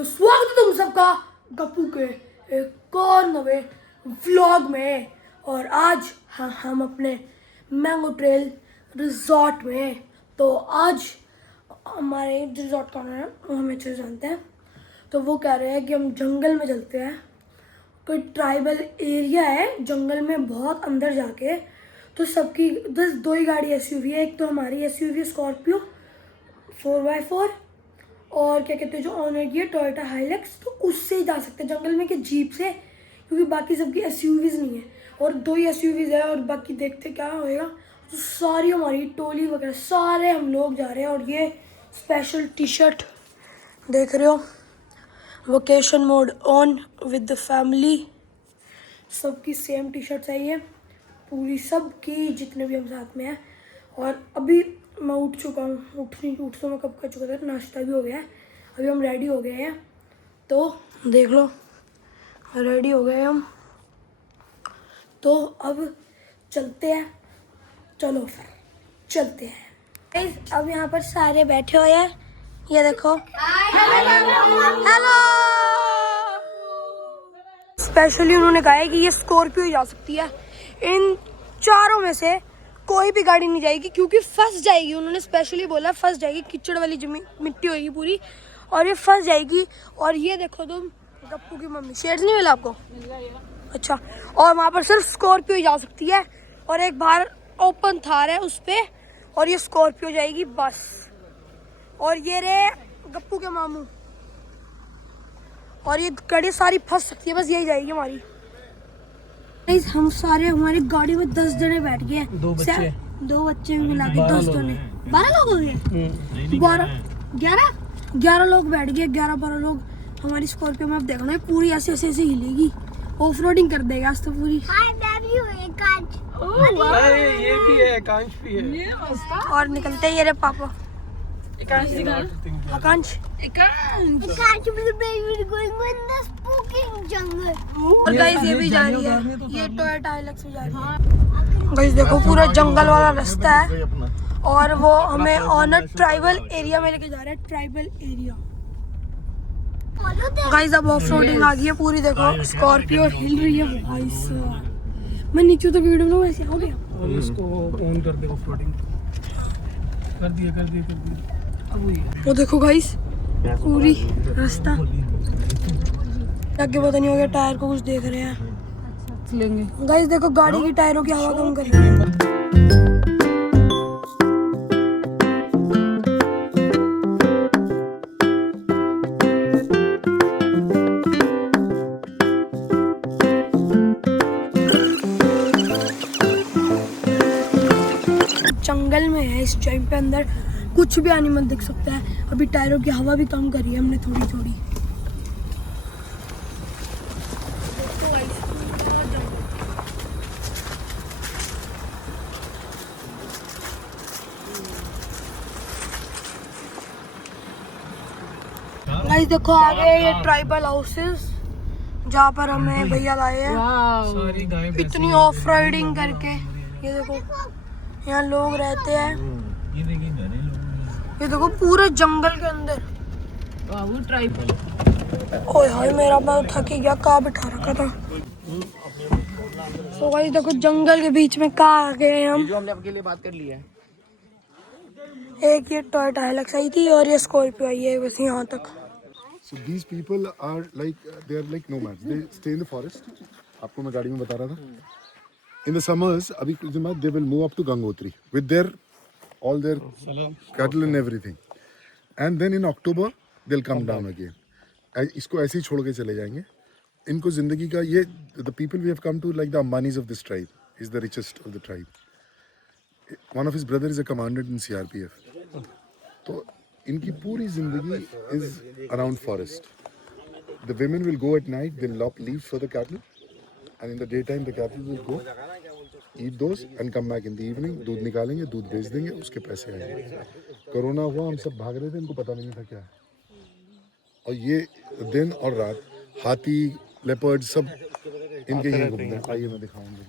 तो स्वागत है तुम सबका गप्पू के एक और नवे व्लॉग में। और आज हम अपने मैंगो ट्रेल रिजॉर्ट में। तो आज हमारे रिजॉर्ट का है वो हमें अच्छे से जानते हैं, तो वो कह रहे हैं कि हम जंगल में चलते हैं। कोई ट्राइबल एरिया है जंगल में बहुत अंदर जाके। तो सबकी बस दो ही गाड़ी एसयूवी है, एक तो हमारी एसयूवी स्कॉर्पियो 4x4 और क्या कहते हैं जो ऑनर की है टोयोटा हाइलक्स। तो उससे ही जा सकते हैं जंगल में कि जीप से, क्योंकि बाकी सबकी एसयूवीज नहीं है और दो ही एसयूवीज है और बाकी देखते क्या होएगा। तो सारी हमारी टोली वगैरह सारे हम लोग जा रहे हैं। और ये स्पेशल टी शर्ट देख रहे हो, vacation mode on with the family, सबकी सेम टी शर्ट्स है ये पूरी, सबकी जितने भी हम साथ में हैं। और अभी मैं उठ चुका हूँ, उठ तो मैं कब कर चुका था, नाश्ता भी हो गया है। अभी हम रेडी हो गए हैं, तो देख लो रेडी हो गए हम। तो अब चलते हैं, चलो फिर चलते हैं। Guys, अब यहाँ पर सारे बैठे हुए हैं, ये देखो। हेलो। स्पेशली उन्होंने कहा है कि ये स्कॉर्पियो ही जा सकती है, इन चारों में से कोई भी गाड़ी नहीं जाएगी क्योंकि फंस जाएगी। उन्होंने स्पेशली बोला फंस जाएगी, कीचड़ वाली जमीन मिट्टी होगी पूरी और ये फंस जाएगी। और ये देखो तुम, गप्पू की मम्मी, शेड्स नहीं मिला आपको? अच्छा, और वहाँ पर सिर्फ स्कॉर्पियो ही जा सकती है और एक बाहर ओपन थार है उस पर, और ये स्कॉर्पियो जाएगी बस। और ये रहे गप्पू के मामू, और ये गाड़ी सारी फंस सकती है, बस यही जाएगी हमारी। हम सारे हमारी गाड़ी में 10 जने बैठ गए, दो बच्चे भी मिला के 10 जने, 12 लोग हो गए, 11 लोग बैठ गए, 11-12 लोग हमारी स्कॉर्पियो में। अब देखना है पूरी ऐसे ऐसे ऐसे हिलेगी, ऑफ रोडिंग कर देगा आज तो पूरी। ये भी है, आकांक्ष भी है। और निकलते हैं, ये रे पापा आकांक्ष। और गाइस ये भी जा रही है, ये टोयोटा हाइलक्स भी जा रही है। गाइस देखो पूरा जंगल वाला रास्ता है और वो हमें ऑनर ट्राइबल एरिया में लेके जा रहे हैं, ट्राइबल एरिया। गाइस अब ऑफ रोडिंग आ गई है पूरी, देखो स्कॉर्पियो हिल रही है भाई साहब। मैं नीचे तो वीडियो में वैसे हो गया, और इसको ऑन कर दे, ऑफ रोडिंग कर दिया। अब वो देखो गाइस पूरी रास्ता आगे पता नहीं हो गया, टायर को कुछ देख रहे हैं लेंगे। गाइस देखो गाड़ी की टायरों की हवा कम कर रही है। जंगल में है इस टाइम पे, अंदर कुछ भी एनिमल दिख सकता है। अभी टायरों की हवा भी कम करी है हमने थोड़ी थोड़ी। गाइस देखो आ गए ये ट्राइबल हाउसेस जहाँ पर हमें भैया लाए हैं इतनी ऑफ राइडिंग करके। ये देखो यहाँ लोग रहते हैं, ये देखो पूरे जंगल के अंदर। ओए हाय मेरा पैर थक ही गया, कहाँ बिठा रखा था। तो गाइस देखो जंगल के बीच में कहाँ आ गए हम। जो हमने आपके लिए बात कर ली है। एक ये टोयोटा हाइलक्स आई थी और ये स्कॉर्पियो आई है बस यहाँ तक। So these people are like they are like nomads. They stay in the forest. आपको मैं गाड़ी में बता रहा था। In the summers, अभी कुछ दिन बाद they will move up to Gangotri with their all their cattle and everything. And then in October they'll come down again. इसको ऐसे ही छोड़ के चले जाएंगे। इनको जिंदगी का ये the people we have come to like the Ambanis of this tribe. He's the richest of the tribe. One of his brother is a commandant in CRPF. तो इनकी पूरी जिंदगी is around forest. The women will go at night. They'll lop leaves for the cattle, and in the daytime the cattle will go eat those and come back in the evening. दूध निकालेंगे, दूध बेच देंगे, उसके पैसे आएंगे। Corona हुआ, हम सब भाग रहे थे, इनको पता नहीं था क्या है। और ये दिन और रात हाथी, लेपर्ड सब इनके यहीं घूमते हैं। आइए मैं दिखाऊंगा।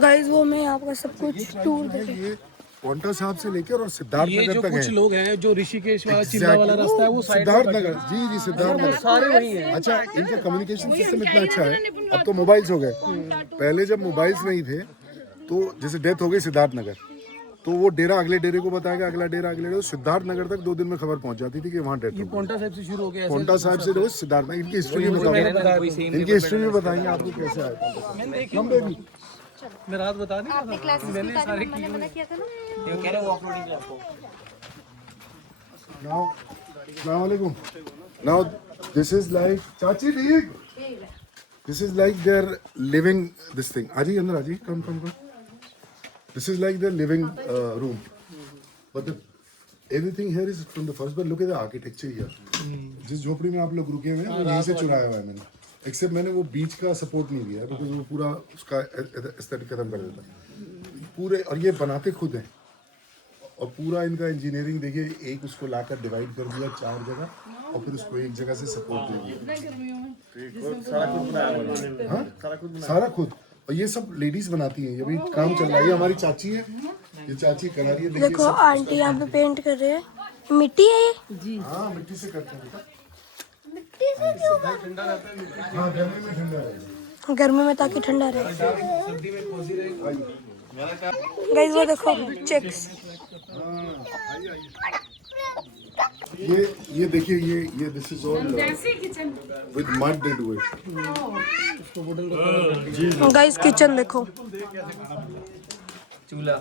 गाइस वो मैं आपका सब कुछ टूर देखे। पोंटा साहब से लेकर और सिद्धार्थ ये नगर जो तक कुछ है। लोग हैं जो ऋषिकेश वाला चिल्ला वाला रास्ता है वो साइड सिद्धार्थ नगर, जी जी सिद्धार्थ नगर सारे वही हैं। अच्छा, इनका कम्युनिकेशन सिस्टम इतना अच्छा है, अब तो मोबाइल्स हो गए। पहले जब मोबाइल्स नहीं थे तो जैसे डेथ हो गई सिद्धार्थ नगर, तो वो डेरा अगले डेरे को बताएगा, अगला डेरा अगले डेरे, सिद्धार्थ नगर तक 2 दिन में खबर पहुंच जाती थी कि वहाँ डेथ हो गई। पोंटा साहिब से शुरू हो गया ऐसे। पोंटा साहब से रोज सिद्धार्थ नगर, इनकी हिस्ट्री भी बताओ, इनकी हिस्ट्री भी बताएंगे आपको कैसे आया। हम भी मैं रात बता दी आपने क्लासेस के बारे में मैंने मना किया था ना। ये कह रहे हैं वो ऑफरोडिंग क्लास को। Now, Assalamualaikum. Now, this is like चाची ठीक. This is like they're living this thing. आजी अंदर आजी, come. This is like their living room. But everything here is from the first. But look at the architecture here. जिस झोपड़ी में आप लोग रुके हुए हैं वो यहीं से चुराया हुआ है मैंने. Except मैंने वो बीच का सपोर्ट नहीं दिया because वो पूरा उसका एस्थेटिक खत्म कर देता. पूरे और ये बनाते खुद हैं. और पूरा इनका इंजीनियरिंग देखिए, एक उसको लाकर डिवाइड कर दिया 4 जगह और फिर उसको एक जगह से सपोर्ट दे दिया। हाँ? सारा खुद। और ये सब लेडीज बनाती हैं, ये भी काम चल रहा है। ये हमारी चाची है, ये चाची कला रही है। देखो आंटी यहाँ पे पेंट कर रहे हैं, मिट्टी है ये। हाँ मिट्टी से करते हैं बेटा। मिट्टी से क्यों? हाँ गर्मी में ठंडा है। गर्मी में ताकि ठंडा रहे। गाइस वो देखो चेक्स। ये देखिए, ये this is all with mud they do it. Guys kitchen देखो। चूल्हा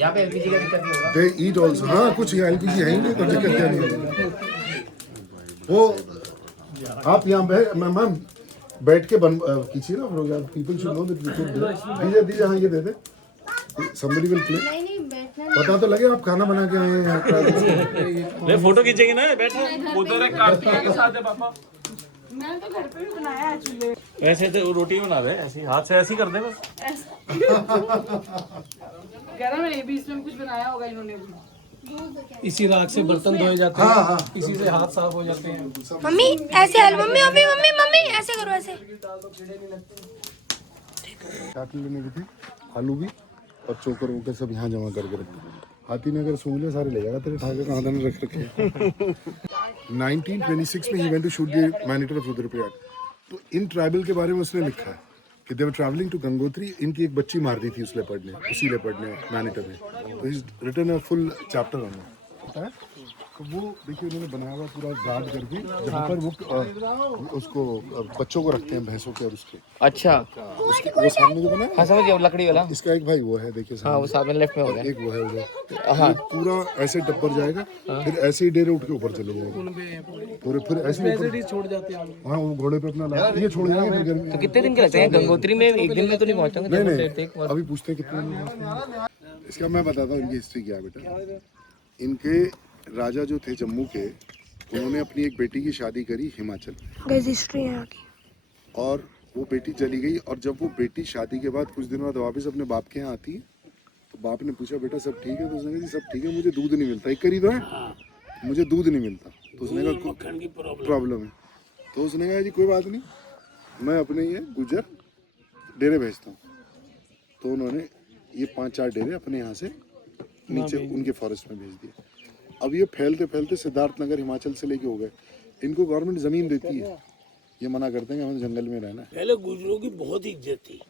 यहाँ पे एलपीजी का दिक्कत नहीं होगा। दे ईट आल्सो। हाँ कुछ ये एलपीजी है ही नहीं तो दिक्कत क्या नहीं होगी। वो आप यहाँ पे मैम बैठ के कीजिए ना program. People should know that दीजिए हाँ ये दे दे। somebody will play। नहीं बैठना। पता तो लगे आप खाना बना के आए हैं यहाँ। ले फोटो खींचेंगे ना, बैठो उधर कार्तिक के साथ है पापा। मैंने तो घर पे भी बनाया है चूल्हे। वैसे तो रोटी बना दे, ऐसे हाथ से ऐसे ही कर दे बस। कह रहा मैं ये भी इसमें कुछ बनाया होगा इन्होंने भी। इसी राख से बर्तन धोए जाते हैं, इसी से हाथ साफ हो जाते हैं। मम्मी ऐसे हाल, मम्मी ऐसे करो ऐसे। चाट लेने की थी, आलू भी और चोकर वोकर सब यहाँ जमा करके रखे। हाथी ने अगर सूंघ ले सारे ले जाएगा तेरे ठाकर कहाँ दाने रख रखे। 1926 में ही went to shoot the maneater of Rudraprayag. तो इन ट्राइबल के बारे में उसने लिखा है कि दे वर ट्रैवलिंग टू गंगोत्री। इनकी एक बच्ची मार दी थी उस लेपर्ड ने, उसी लेपर्ड ने मैनेटर ने। तो is written a full chapter on it, पता है। तो वो देखिए उन्होंने बनाया हुआ पूरा गार्ड करके, जहाँ पर वो उसको बच्चों को रखते हैं भैंसों के और उसके। अच्छा उसके वो सामने जो बना है, हाँ समझ गया, लकड़ी वाला। इसका एक भाई वो है देखिए हाँ वो सामने लेफ्ट में हो गया। एक वो है उधर। हाँ पूरा ऐसे टप्पर जाएगा, फिर ऐसे ही डेरे उठ के ऊपर चलोगे पूरे, फिर ऐसे ऊपर छोड़ जाते हैं। हाँ वो घोड़े पे अपना ला ये छोड़ जाएंगे फिर गर्मी। तो कितने दिन के लगते हैं गंगोत्री में? एक दिन में तो नहीं पहुंचोगे? नहीं अभी पूछते हैं कितने दिन। इसका मैं बताता हूँ इनकी हिस्ट्री क्या है बेटा। इनके राजा जो थे जम्मू के, उन्होंने अपनी एक बेटी की शादी करी हिमाचल, गाइस हिस्ट्री है यहाँ की। और वो बेटी चली गई। और जब वो बेटी शादी के बाद कुछ दिनों बाद वापस अपने बाप के यहाँ आती है, तो बाप ने पूछा बेटा सब ठीक है? तो उसने कहा जी सब ठीक है, मुझे दूध नहीं मिलता। एक करी तो है, मुझे दूध नहीं मिलता। तो उसने कहा प्रॉब्लम है। तो उसने कहा जी कोई बात नहीं, मैं अपने ये गुजर डेरे भेजता हूँ। तो उन्होंने ये 5-4 डेरे अपने यहाँ से नीचे उनके फॉरेस्ट में भेज दिए। अब ये फैलते फैलते सिद्धार्थ नगर हिमाचल से लेके हो गए। इनको गवर्नमेंट जमीन देती है, ये मना करते हैं कि हमें जंगल में रहना है। पहले गुजरों की बहुत इज्जत थी।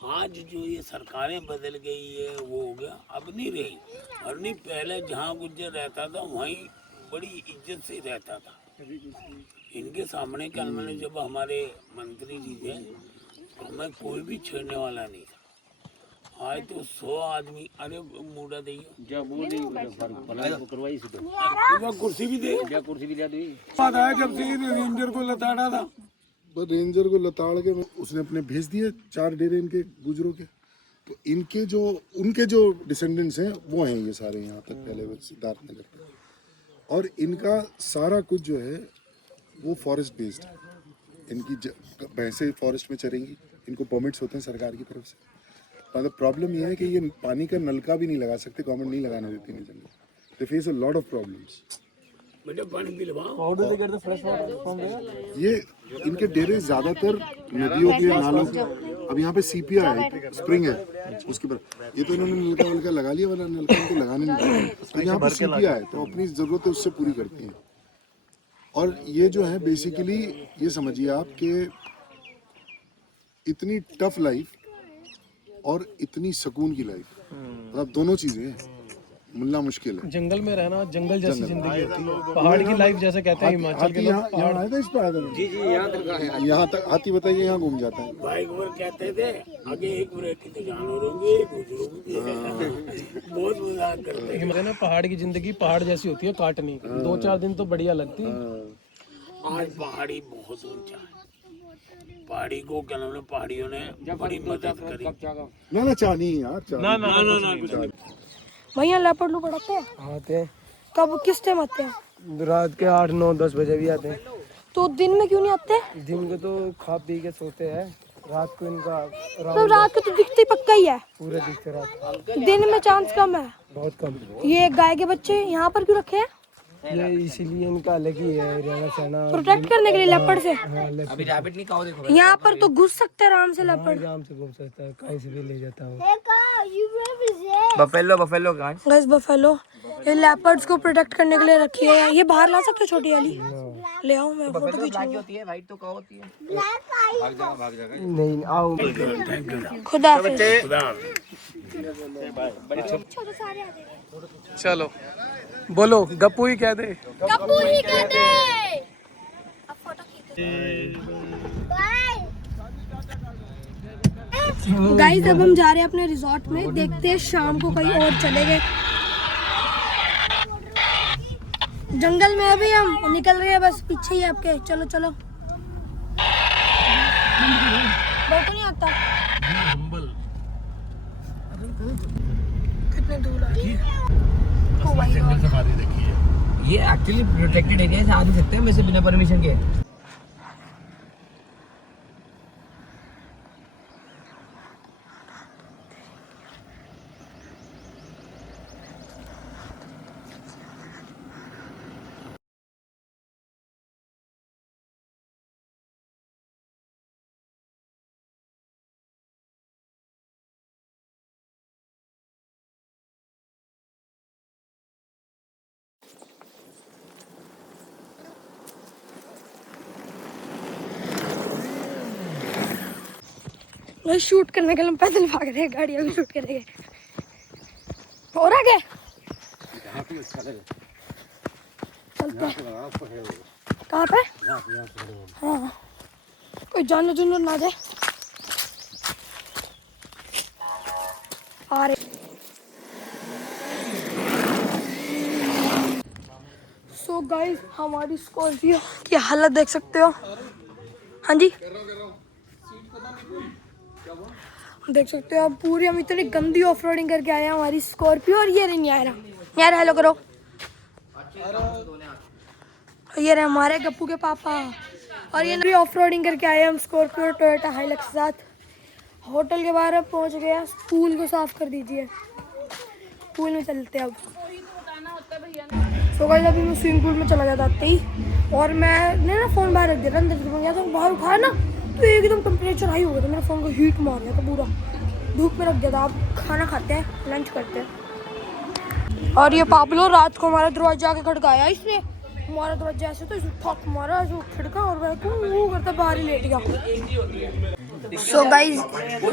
आज जो ये सरकारें बदल गई है वो हो गया, अब नहीं रही। और नहीं पहले जहाँ गुजर रहता था वहीं बड़ी इज्जत से रहता था। इनके सामने कल मैंने जब हमारे मंत्री जी थे, हमें कोई भी छेड़ने वाला नहीं था। आज तो 100 आदमी, अरे मूडा दे कुर्सी भी दे, कुर्सी भी दे। बात आया जब से रेंजर को लताड़ा था, बस रेंजर को लताड़ के उसने अपने भेज दिए 4 डेरे इनके गुजरों के। तो इनके जो उनके जो डिसेंडेंट्स हैं वो हैं ये सारे यहाँ तक पहले सिद्धार्थ नगर के। और इनका सारा कुछ जो है वो फॉरेस्ट बेस्ड है। इनकी भैंसें फॉरेस्ट में चरेंगी, इनको परमिट्स होते हैं सरकार की तरफ से। मतलब प्रॉब्लम ये है कि ये पानी का नलका भी नहीं लगा सकते, गवर्नमेंट नहीं लगाने देती है जंगल। They face a lot of problems. बेटा पानी पिलवाओ। How do they get the fresh water from there? ये इनके डेरे ज्यादातर नदियों के नालों अब यहाँ पे सीपिया है, स्प्रिंग है उसके ऊपर। ये तो इन्होंने नलका वलका लगा लिया, वरना नलका इनको लगाने नहीं दिया। तो यहाँ पे सीपिया है तो अपनी ज़रूरत है उससे पूरी करती हैं। और ये जो है बेसिकली ये समझिए आप कि इतनी टफ लाइफ और इतनी सुकून की लाइफ, मतलब दोनों चीज़ें हैं, मिलना मुश्किल है। जंगल में रहना जंगल जैसी जिंदगी होती है, पहाड़ की लाइफ जैसे कहते हैं हिमाचल के लोग। यहाँ आया था इस पे आया था। जी यहाँ तक हाथी बताइए यहाँ घूम जाता है। बाइक पर कहते थे आगे एक मिनट की तो जानवर होंगे, बहुत मजाक करते हिमाचल में पहाड़ की जिंदगी पहाड़ जैसी होती है, काटनी 2-4 दिन तो बढ़िया लगती है। आज पहाड़ी बहुत ऊंचा है, पहाड़ी को क्या नाम है, पहाड़ियों ने बड़ी मदद करी। ना चानी यार, ना भैया लेपर्ड लोग आते हैं? आते हैं, कब किस टाइम आते हैं? रात के 8-9-10 बजे भी आते हैं। तो दिन में क्यों नहीं आते? दिन को तो खा पी के सोते हैं, रात को इनका तो रात को तो दिखते ही पक्का ही है, पूरे दिखते रात। दिन में चांस कम है। बहुत कम। ये गाय के बच्चे यहाँ पर क्यों रखे हैं? ये इसीलिए इनका अलग ही है, रहना सहना प्रोटेक्ट करने के लिए लेपर्ड से। अभी रैबिट नहीं खाओ, देखो यहाँ पर तो घुस सकते हैं आराम से लेपर्ड। आराम से घूम सकता है, कहीं से भी ले जाता हूँ। बफेलो कहाँ है? गैस बफेलो ये लेपर्ड्स को प्रोटेक्ट करने के लिए रखी है। ये बाहर ला सकते हो छोटी वाली? ले आओ, मैं फोटो खींचूंगा। होती है वाइट तो कहाँ होती है? नहीं आओ। खुदा हाफिज। चलो बोलो, गप्पू ही कह दे। गप्पू ही कहते। गाइस अब हम जा रहे हैं अपने रिजॉर्ट में, देखते हैं शाम को कहीं और चले गए। जंगल में अभी हम निकल रहे हैं, बस पीछे ही आपके। चलो चलो, बहुत नहीं आता। कितने दूर ये एक्चुअली प्रोटेक्टेड एरिया है, आ नहीं सकते हम ऐसे बिना परमिशन के। शूट करने के लिए हम पैदल भाग रहे हैं, गाड़ियाँ भी शूट करेंगे। और आगे चलते हैं। कहाँ पे? हाँ, कोई जानवर जुनवर ना जाए। आ रहे। सो गाइस हमारी स्कॉर्पियो की हालत देख सकते हो। हाँ जी देख सकते हो आप, पूरी हम इतनी गंदी ऑफ रोडिंग करके आए हैं हमारी स्कॉर्पियो। और ये नहीं आया यार, हेलो करो। ये रहे हमारे गप्पू के पापा। और ये ऑफ रोडिंग करके आए हैं हम स्कॉर्पियो टोयोटा हाइलक्स के साथ। होटल के बाहर अब पहुंच गए हैं, पूल को साफ कर दीजिए। पूल में चलते हैं अब। तो गाइस अभी मैं स्विमिंग पूल में चला गया था आते ही, और मैंने ना फ़ोन बाहर रख दिया था, अंदर गया था, बाहर उठाया ना तो एकदम टेम्परेचर हाई हो गया था, मेरे फ़ोन को हीट मार गया था पूरा, धूप में रख दिया था। अब खाना खाते हैं, लंच करते हैं। और ये पापलो रात को हमारा दरवाजा आके खड़काया इसने, हमारा दरवाजा ऐसे तो ठक मारा, ऐसे खड़का और वो करता बाहर ही लेट गया। सो गाइस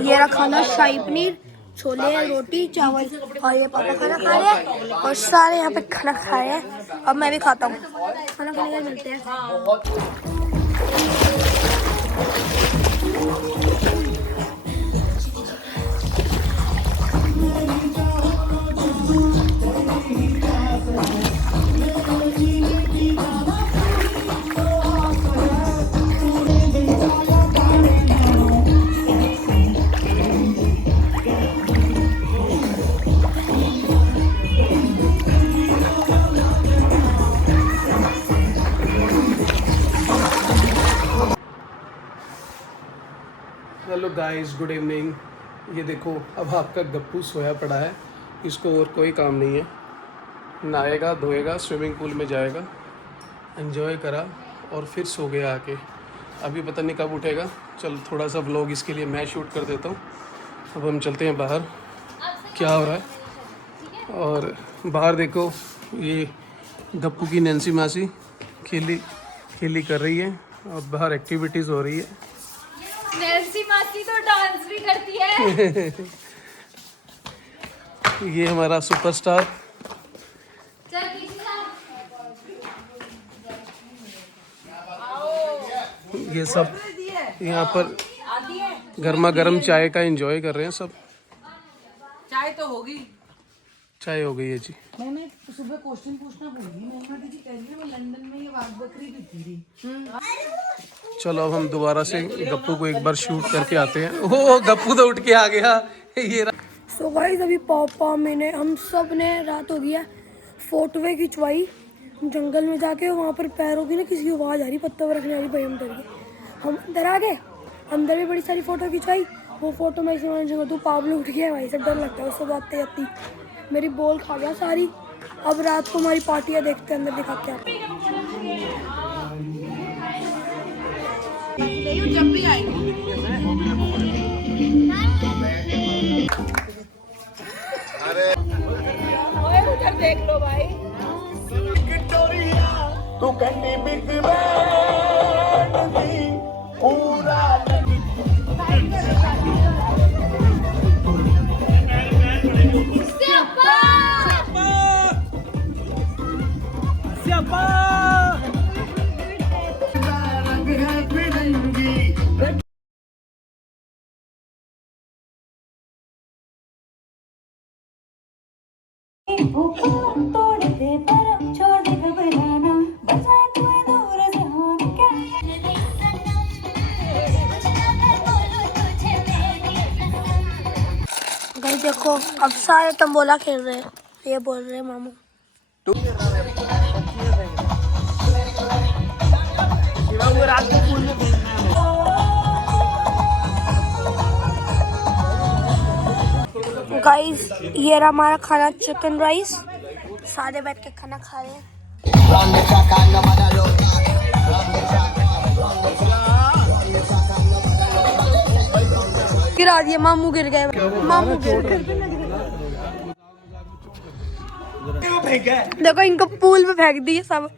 ये रहा खाना, शाही पनीर, छोले, रोटी, चावल। और ये पापा खाना खा रहे हैं और सारे यहाँ पे खाना खा रहे हैं। अब मैं भी खाता हूँ। खाना खाने के मिलते हैं। Hello guys, good evening. ये देखो अब आपका गप्पू सोया पड़ा है, इसको और कोई काम नहीं है। नहाएगा, धोएगा, स्विमिंग पूल में जाएगा, एंजॉय करा और फिर सो गया आके। अभी पता नहीं कब उठेगा। चल थोड़ा सा व्लॉग इसके लिए मैं शूट कर देता हूँ। अब हम चलते हैं बाहर, क्या हो रहा है। और बाहर देखो, ये गप्पू की नैन्सी मासी खेली कर रही है और बाहर एक्टिविटीज़ हो रही है। नैन्सी मासी तो डांस भी करती है। ये हमारा सुपरस्टार। चल पीछे जा। ये सब यहाँ पर गर्मा गर्म चाय का एंजॉय कर रहे हैं सब। चाय तो होगी। चाय हो गई है जी। मैंने सुबह क्वेश्चन पूछना भूल गई। महिमा दीदी कह रही है मैं लंदन में ये वाघ बकरी पीती थी। चलो अब हम दोबारा से गप्पू को एक बार शूट करके आते हैं। ओह गप्पू तो उठ के आ गया। ये सो गाइस अभी पापा मैंने हम सब ने रात हो गया फोटोवें खिंचवाई जंगल में जाके। वहाँ पर पैरों की ना किसी की आवाज़ आ रही, पत्तों पर रखने वाली, भाई हम डर गए। हम अंदर आ गए, अंदर भी बड़ी सारी फ़ोटो खिंचवाई। वो फ़ोटो मैं इसमें जगह तू पावलो उठ गया भाई, सब डर लगता है उससे बात आती। मेरी बॉल खा गया सारी। अब रात को हमारी पार्टियाँ देखते हैं, अंदर दिखा के आप। जब भी आएगी उधर देख लो भाई। भाई देखो अब सारे तंबोला खेल रहे हैं, ये बोल रहे हैं मामू। गाइस ये रहा हमारा खाना, चिकन राइस। सारे बैठ के खाना खा रहे हैं। गिरा दिए, मामू गिर गए, मामू गिर गए। देखो इनको पूल में फेंक दिए सब।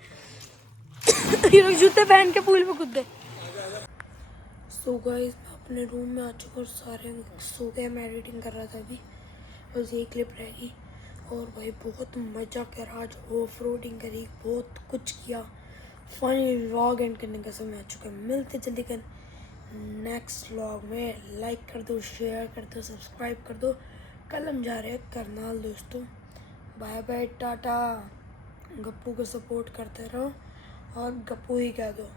ये लोग जूते पहन के पूल में कूदे। सो गाइस अपने रूम में आ चुका और सारे सो गए। मैं एडिटिंग कर रहा था अभी, बस ये क्लिप रहेगी। और भाई बहुत मज़ा करा, आज ऑफ रोडिंग करी, बहुत कुछ किया। फाइनली व्लॉग एंड करने का समय आ चुका है। मिलते जल्दी कर नेक्स्ट व्लॉग में। लाइक कर दो, शेयर कर दो, सब्सक्राइब कर दो। कल हम जा रहे हैं करनाल दोस्तों। Bye bye, Tata. गप्पू को सपोर्ट करते रहो और गप्पू ही कह दो।